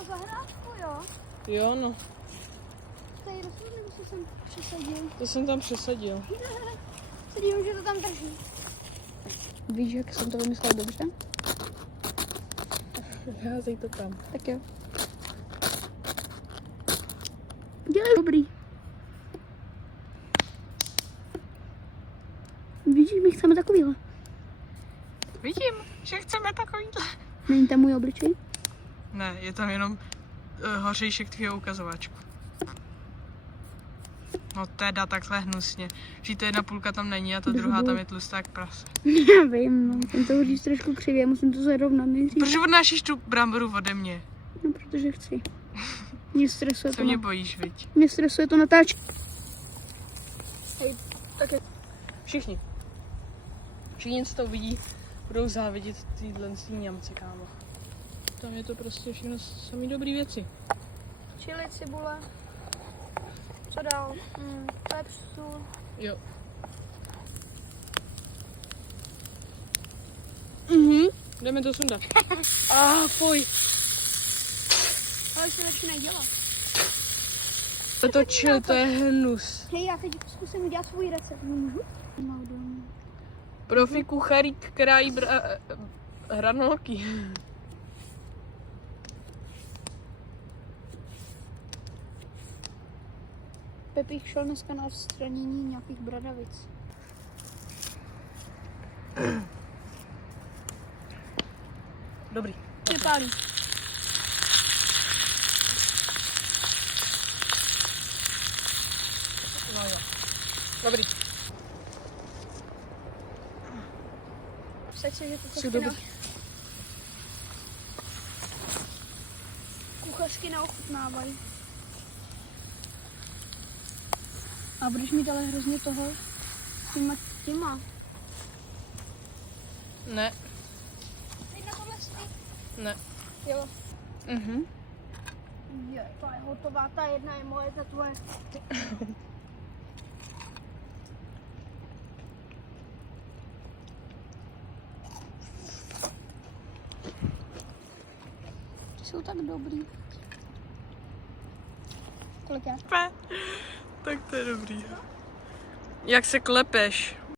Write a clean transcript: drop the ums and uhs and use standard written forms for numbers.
udělal zahrádku, jo? Jo, no. Tady rostliny, nebo jsi sem přesadil? To jsem tam přesadil. Se dívám, že to tam drží. Víš, jak jsem to vymyslela dobře? Házej to tam. Tak jo. Dělej dobrý. Vidíš, my chceme takovýhle. Vidím, že chceme takovýhle. Není tam můj obličej? Ne, je tam jenom hořejšek tvýho ukazováčku. No teda takhle hnusně. Že ta jedna půlka tam není a ta druhá tam je tlustá jak prase. Já vím, no. Jsem to říct trošku křivě, musím to zarovnat nejdřív. Proč odnášíš tu bramboru ode mě? No, protože chci. Mě stresuje Se to. mě bojíš, viď? Mě stresuje to natáčení. Hej, tak je. Všichni. Všichni, co to uvidí, budou závidět týhle ňamce, kámo. Tam je to prostě všechno samý dobrý věci. Čili, cibule. Co dál? Pepsu. Jo. Jdeme to sundat. Fuj. Ale se začínají dělat. To chill, to je hnus. Hej, já teď zkusím udělat svůj recept. Můžu? Profi kucharík krájí hranolky. Pepík šel dneska na odstranění nějakých bradavic. Dobrý. Nepálí. No jo. Dobrý. Představ si, že Jsou dobrý. kuchařky neochutnávají. A budeš mít ale hrozně toho s těma. Ne, Teď na tohle stojí. ne. Jo. Je. To je hotová, ta jedna je moje, ta tvoje. Jsou tak dobrý. Kolikrát? Tak to je dobrý. Jak se klepeš?